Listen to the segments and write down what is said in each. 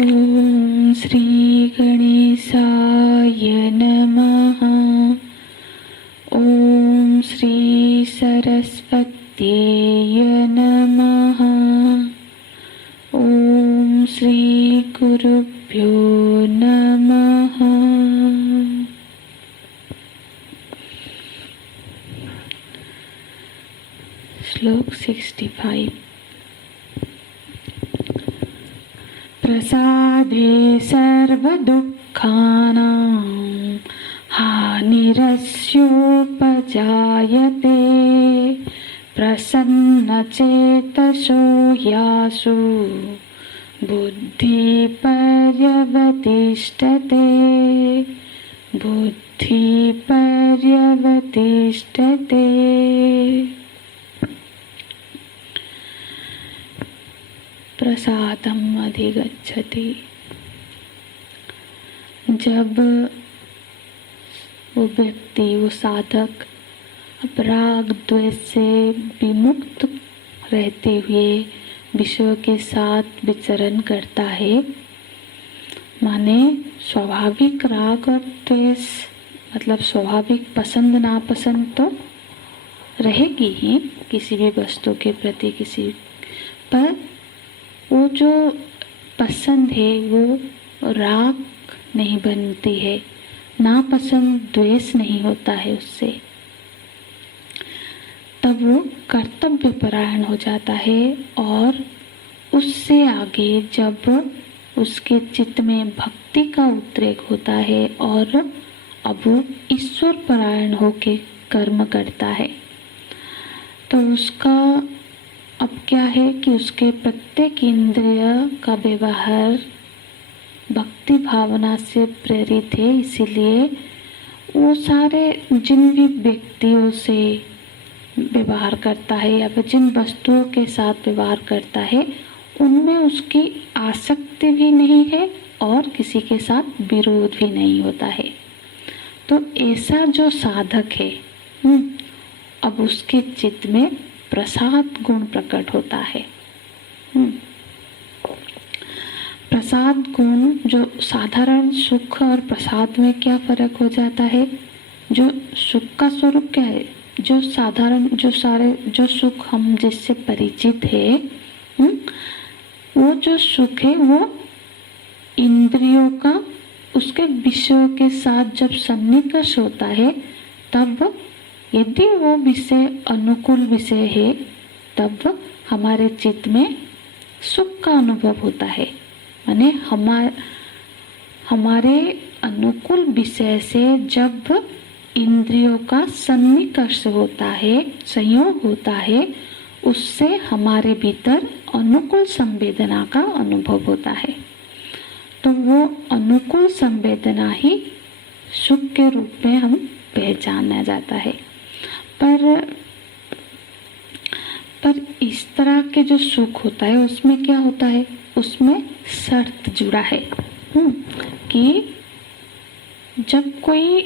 ओम श्री गणेशाय नमः। ओम श्री सरस्वत्यै नमः। ओम श्री गुरुभ्यो नमः। श्लोक 65। प्रसादे सर्वदुःखानां हानिरस्योपजायते। प्रसन्नचेतसो यासु बुद्धिपर्यवतिष्ठते। बुद्धिपर्यवतिष्ठते। प्रसादम अधिगच्छति। जब वो व्यक्ति, वो साधक राग द्वेष से विमुक्त रहते हुए विषयों के साथ विचरण करता है, माने स्वाभाविक राग और द्वेष मतलब स्वाभाविक पसंद नापसंद तो रहेगी ही किसी भी वस्तु के प्रति, किसी पर वो जो पसंद है वो राग नहीं बनती है, नापसंद द्वेष नहीं होता है उससे। तब वो कर्तव्य परायण हो जाता है और उससे आगे जब उसके चित्त में भक्ति का उद्रेक होता है और अब वो ईश्वर परायण होके कर्म करता है, तो उसका अब क्या है कि उसके प्रत्येक इंद्रिय का व्यवहार भक्ति भावना से प्रेरित है। इसीलिए वो सारे जिन भी व्यक्तियों से व्यवहार करता है या फिर जिन वस्तुओं के साथ व्यवहार करता है उनमें उसकी आसक्ति भी नहीं है और किसी के साथ विरोध भी नहीं होता है। तो ऐसा जो साधक है अब उसके चित्त में प्रसाद गुण प्रकट होता है। प्रसाद गुण, जो साधारण सुख और प्रसाद में क्या फर्क हो जाता है? जो सुख का स्वरूप क्या है? जो साधारण जो सुख हम जिससे परिचित है, वो जो सुख है वो इंद्रियों का उसके विषयों के साथ जब सन्निकर्ष होता है, तब यदि वो विषय अनुकूल विषय है तब हमारे चित्त में सुख का अनुभव होता है। माने हमारे अनुकूल विषय से जब इंद्रियों का सन्निकर्ष होता है, संयोग होता है, उससे हमारे भीतर अनुकूल संवेदना का अनुभव होता है। तो वो अनुकूल संवेदना ही सुख के रूप में हम पहचाना जाता है। पर इस तरह के जो सुख होता है उसमें क्या होता है? उसमें शर्त जुड़ा है कि जब कोई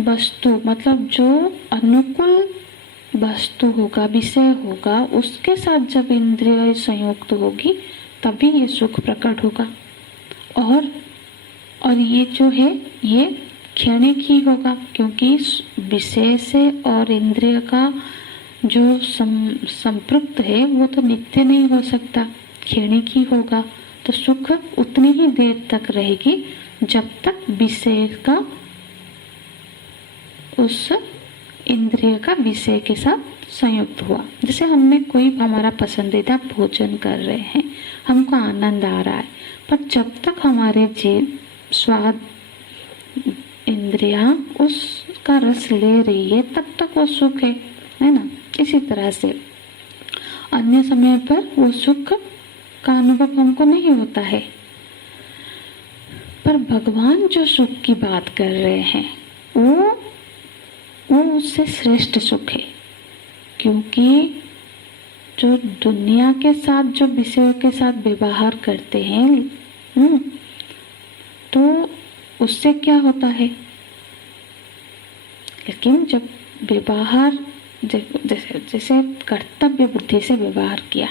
वस्तु मतलब जो अनुकूल वस्तु होगा, विषय होगा, उसके साथ जब इंद्रिय संयुक्त होगी तभी ये सुख प्रकट होगा। और ये जो है ये क्षणिक ही होगा, क्योंकि विषय से और इंद्रिय का जो संपृक्त है वो तो नित्य नहीं हो सकता, क्षणिक ही होगा। तो सुख उतनी ही देर तक रहेगी जब तक विषय का उस इंद्रिय का विषय के साथ संयुक्त हुआ। जैसे हमने कोई हमारा पसंदीदा भोजन कर रहे हैं, हमको आनंद आ रहा है, पर जब तक हमारे जीव स्वाद इंद्रियां उसका रस ले रही है तब तक वो सुख है ना। इसी तरह से अन्य समय पर वो सुख का अनुभव हमको नहीं होता है। पर भगवान जो सुख की बात कर रहे हैं वो उससे श्रेष्ठ सुख है, क्योंकि जो दुनिया के साथ जो विषयों के साथ व्यवहार करते हैं तो उससे क्या होता है? लेकिन जब व्यवहार जैसे कर्तव्य बुद्धि से व्यवहार किया,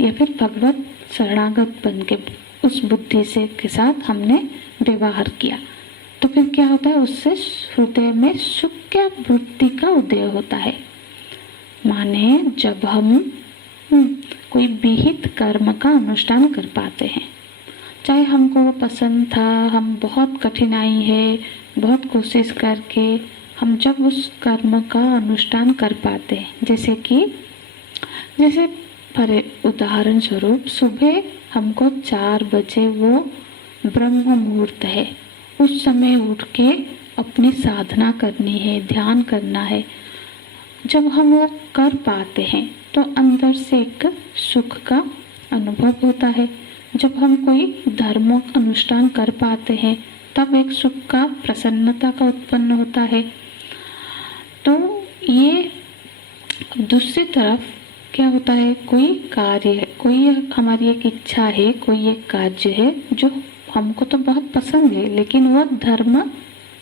या फिर भगवत शरणागत बन के उस बुद्धि से के साथ हमने व्यवहार किया, तो फिर क्या होता है, उससे हृदय में सुख वृत्ति का उदय होता है। माने जब हम कोई विहित कर्म का अनुष्ठान कर पाते हैं, चाहे हमको वो पसंद था, हम बहुत कठिनाई है, बहुत कोशिश करके हम जब उस कर्म का अनुष्ठान कर पाते हैं, जैसे पर उदाहरण स्वरूप सुबह हमको 4 बजे वो ब्रह्म मुहूर्त है, उस समय उठ के अपनी साधना करनी है, ध्यान करना है। जब हम वो कर पाते हैं तो अंदर से एक सुख का अनुभव होता है। जब हम कोई धर्म अनुष्ठान कर पाते हैं तब एक सुख का, प्रसन्नता का उत्पन्न होता है। तो ये दूसरी तरफ क्या होता है, कोई कार्य है, कोई हमारी एक इच्छा है, कोई एक कार्य है जो हमको तो बहुत पसंद है, लेकिन वो धर्म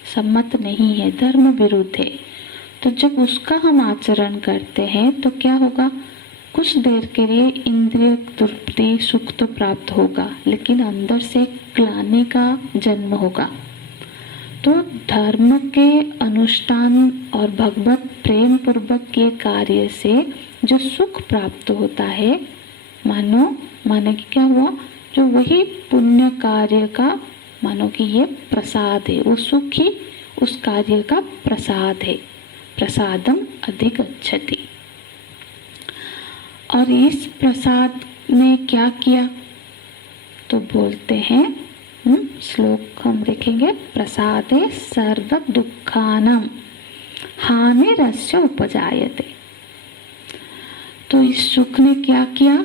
सम्मत नहीं है, धर्म विरुद्ध है। तो जब उसका हम आचरण करते हैं तो क्या होगा, कुछ देर के लिए इंद्रिय तृप्ति, सुख तो प्राप्त होगा, लेकिन अंदर से ग्लानि का जन्म होगा। तो धर्म के अनुष्ठान और भगवत प्रेम पूर्वक के कार्य से जो सुख प्राप्त होता है, मानो कि क्या हुआ, जो वही पुण्य कार्य का, मानो कि ये प्रसाद है, वो सुख ही उस कार्य का प्रसाद है। प्रसादम अधिगच्छति। और इस प्रसाद ने क्या किया, तो बोलते हैं, श्लोक हम देखेंगे, प्रसादे सर्व दुखानां हानिरस्य उपजायते। तो इस सुख ने क्या किया,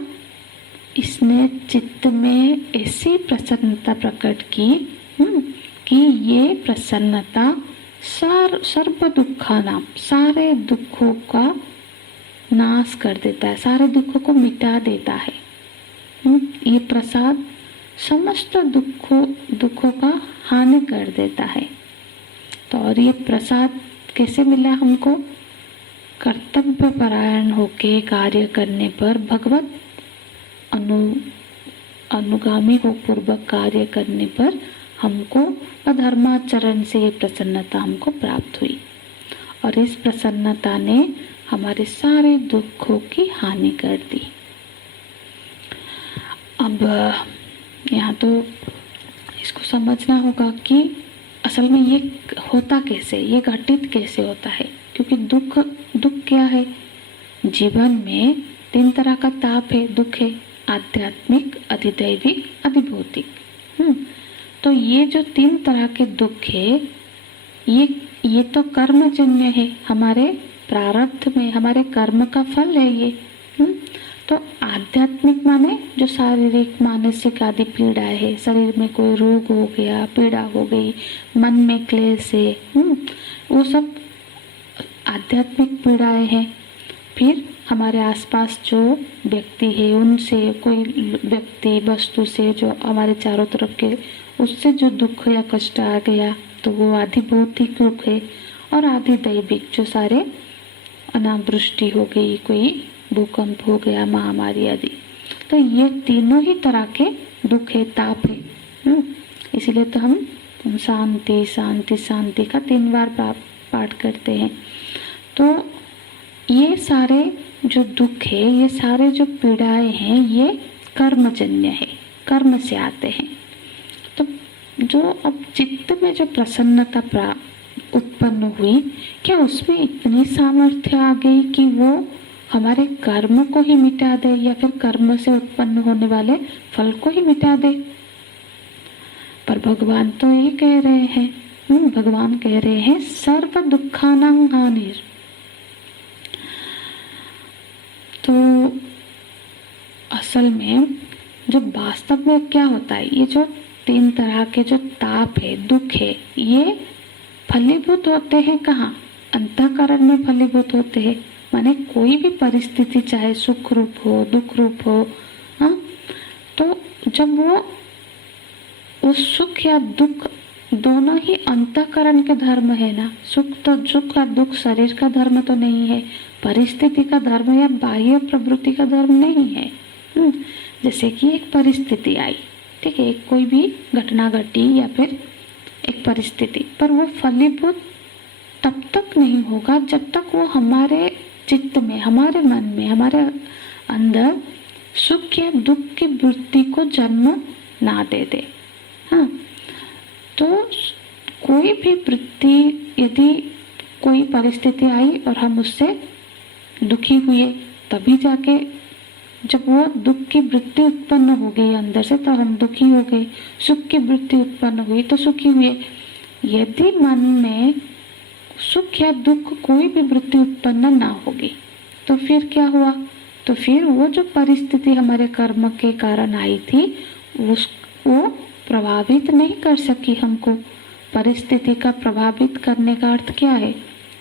इसने चित्त में ऐसी प्रसन्नता प्रकट की कि ये प्रसन्नता सर्व दुखानां, सारे दुखों का नाश कर देता है, सारे दुखों को मिटा देता है। ये प्रसाद समस्त दुखों का हानि कर देता है। तो और ये प्रसाद कैसे मिला हमको, कर्तव्य परायण होके कार्य करने पर, भगवत अनुगामी हो पूर्वक कार्य करने पर हमको अधर्माचरण से ये प्रसन्नता हमको प्राप्त हुई। और इस प्रसन्नता ने हमारे सारे दुखों की हानि कर दी। अब यहाँ तो इसको समझना होगा कि असल में ये होता कैसे, ये घटित कैसे होता है, क्योंकि दुख क्या है, जीवन में 3 तरह का ताप है, दुख है, आध्यात्मिक, अधिदैविक, अधिभौतिक। तो ये जो 3 तरह के दुख है, ये तो कर्मजन्य है, हमारे प्रारब्ध में, हमारे कर्म का फल है ये। तो आध्यात्मिक माने जो शारीरिक, मानसिक आदि पीड़ाएं है, शरीर में कोई रोग हो गया, पीड़ा हो गई, मन में क्लेश है, वो सब आध्यात्मिक पीड़ाएं हैं। फिर हमारे आसपास जो व्यक्ति है, उनसे, कोई व्यक्ति वस्तु से जो हमारे चारों तरफ के, उससे जो दुख या कष्ट आ गया तो वो अधिभौतिक दुख है। और अधिदैविक जो सारे अनावृष्टि हो गई, कोई भूकंप हो गया, महामारी आदि, तो ये तीनों ही तरह के दुख है, ताप है। इसीलिए तो हम शांति शांति शांति का 3 बार पाठ करते हैं। तो ये सारे जो दुख है, ये सारे जो पीड़ाएं हैं, ये कर्मजन्य है, कर्म से आते हैं। तो जो अब चित्त में जो प्रसन्नता उत्पन्न हुई, क्या उसमें इतनी सामर्थ्य आ गई कि वो हमारे कर्म को ही मिटा दे, या फिर कर्म से उत्पन्न होने वाले फल को ही मिटा दे। पर भगवान तो ये कह रहे हैं, भगवान कह रहे हैं सर्व दुखानां हानिर। तो असल में जो वास्तव में क्या होता है, ये जो 3 तरह के जो ताप है, दुख है, ये फलीभूत होते हैं कहाँ, अंतःकरण में फलीभूत होते हैं। माने कोई भी परिस्थिति, चाहे सुख रूप हो, दुख रूप हो, तो जब वो सुख या दुख दोनों ही अंतःकरण के धर्म है ना, सुख और दुख शरीर का धर्म तो नहीं है, परिस्थिति का धर्म या बाह्य प्रवृत्ति का धर्म नहीं है। जैसे कि एक परिस्थिति आई, ठीक है, कोई भी घटना घटी या फिर एक परिस्थिति, पर वो फलीभूत तब तक नहीं होगा जब तक वो हमारे चित्त में, हमारे मन में, हमारे अंदर सुख या दुख की वृत्ति को जन्म ना दे दे। हाँ, तो कोई भी वृत्ति, यदि कोई परिस्थिति आई और हम उससे दुखी हुए, तभी जाके जब वो दुख की वृत्ति उत्पन्न हो गई अंदर से, तो हम दुखी हो गए। सुख की वृत्ति उत्पन्न हुई तो सुखी हुए। यदि मन में सुख या दुख कोई भी वृत्ति उत्पन्न ना होगी तो फिर क्या हुआ? तो फिर वो जो परिस्थिति हमारे कर्म के कारण आई थी वो प्रभावित नहीं कर सकी हमको। परिस्थिति का प्रभावित करने का अर्थ क्या है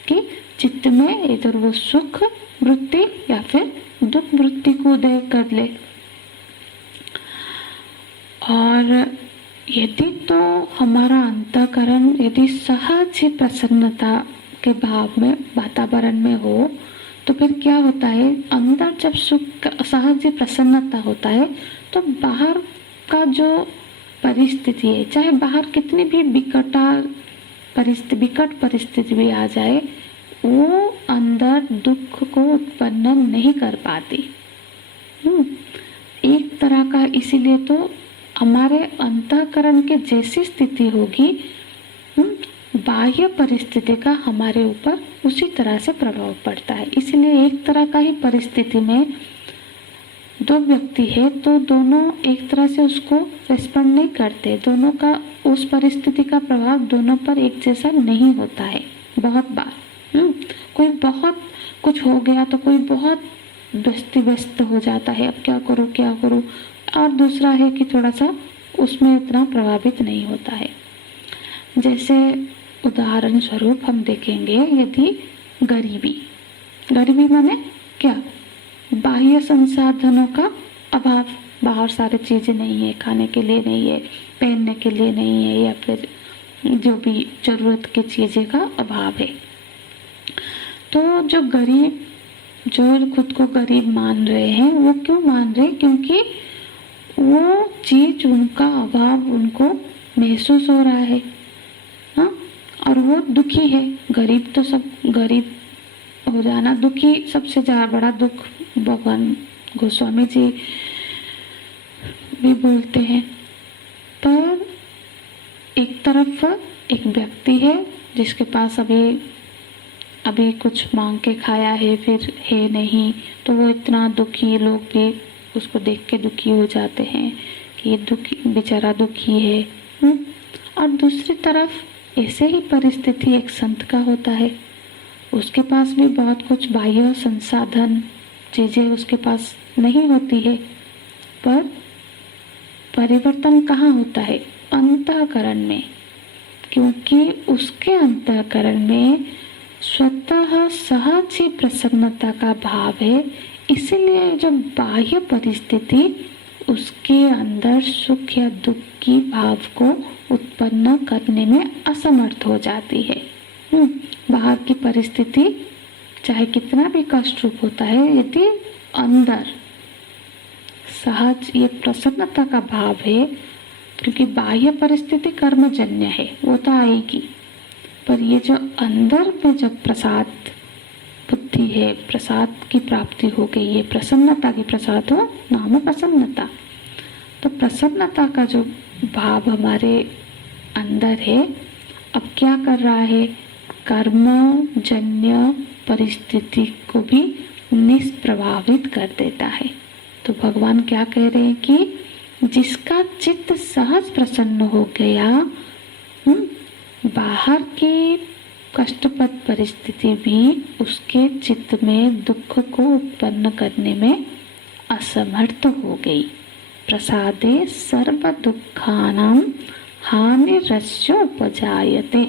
कि चित्त में इधर वो सुख वृत्ति या फिर दुख वृत्ति को उदय कर ले। और यदि तो हमारा अंतःकरण यदि सहज ही प्रसन्नता के भाव में, वातावरण में हो, तो फिर क्या होता है, अंदर जब सुख सहज ही प्रसन्नता होता है तो बाहर का जो परिस्थिति है, चाहे बाहर कितनी भी विकट परिस्थिति भी आ जाए, वो अंदर दुख को उत्पन्न नहीं कर पाती। एक तरह का, इसीलिए तो हमारे अंतःकरण के जैसी स्थिति होगी, बाह्य परिस्थिति का हमारे ऊपर उसी तरह से प्रभाव पड़ता है। इसलिए एक तरह का ही परिस्थिति में दो व्यक्ति है तो दोनों एक तरह से उसको रेस्पॉन्ड नहीं करते, दोनों का उस परिस्थिति का प्रभाव दोनों पर एक जैसा नहीं होता है। बहुत बार कोई बहुत कुछ हो गया तो कोई बहुत व्यस्त हो जाता है, अब क्या करूं, और दूसरा है कि थोड़ा सा उसमें इतना प्रभावित नहीं होता है। जैसे उदाहरण स्वरूप हम देखेंगे, यदि गरीबी माने क्या? बाह्य संसाधनों का अभाव, बाहर सारी चीजें नहीं है, खाने के लिए नहीं है, पहनने के लिए नहीं है, या फिर जो भी जरूरत की चीजें का अभाव है। तो जो गरीब, जो खुद को गरीब मान रहे हैं, वो क्यों मान रहे हैं? क्योंकि वो चीज, उनका अभाव उनको महसूस हो रहा है। हाँ, और वो दुखी है। गरीब तो सब, गरीब हो जाना दुखी, सबसे ज्यादा बड़ा दुख भगवान गोस्वामी जी भी बोलते हैं। पर एक तरफ एक व्यक्ति है जिसके पास अभी कुछ मांग के खाया है, फिर है नहीं, तो वो इतना दुखी, लोग भी उसको देख के दुखी हो जाते हैं कि ये दुखी, बेचारा दुखी है। और दूसरी तरफ ऐसे ही परिस्थिति एक संत का होता है, उसके पास भी बहुत कुछ बाह्य संसाधन चीजें उसके पास नहीं होती है, पर परिवर्तन कहाँ होता है? अंतःकरण में, क्योंकि उसके अंतःकरण में स्वतः सहज ही प्रसन्नता का भाव है। इसीलिए जब बाह्य परिस्थिति उसके अंदर सुख या दुख की भाव को उत्पन्न करने में असमर्थ हो जाती है। बाहर की परिस्थिति चाहे कितना भी कष्ट रूप होता है, यदि अंदर सहज ये प्रसन्नता का भाव है, क्योंकि बाह्य परिस्थिति कर्मजन्य है, वो तो आएगी, पर ये जो अंदर में जब प्रसाद बुद्धि है, प्रसाद की प्राप्ति हो गई है, प्रसन्नता की, प्रसाद हो नाम प्रसन्नता, तो प्रसन्नता का जो भाव हमारे अंदर है, अब क्या कर रहा है? कर्मजन्य परिस्थिति को भी निष्प्रभावित कर देता है। तो भगवान क्या कह रहे हैं कि जिसका चित्त सहज प्रसन्न हो गया, बाहर की कष्टप्रद परिस्थिति भी उसके चित्त में दुख को उत्पन्न करने में असमर्थ हो गई। प्रसादे सर्व दुखानां हानिरस्योपजायते,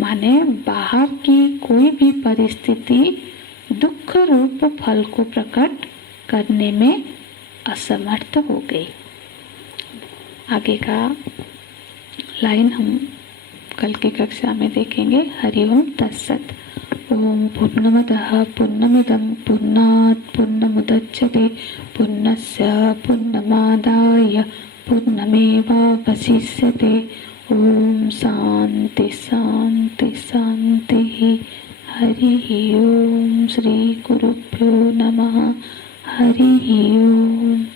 माने बाहर की कोई भी परिस्थिति दुख रूप फल को प्रकट करने में असमर्थ हो गई। आगे का लाइन हम कल की कक्षा में देखेंगे। हरि ओम तत्सत। ओम पूर्णमदः पूर्णमिदं पूर्णात् पूर्णमुदच्यते पूर्णस्य पूर्णमादाय पूर्णमेवावशिष्यते। ओम शांति शांति शांति। हरि ओम। श्री गुरुभ्यो नमः। हरि ओम।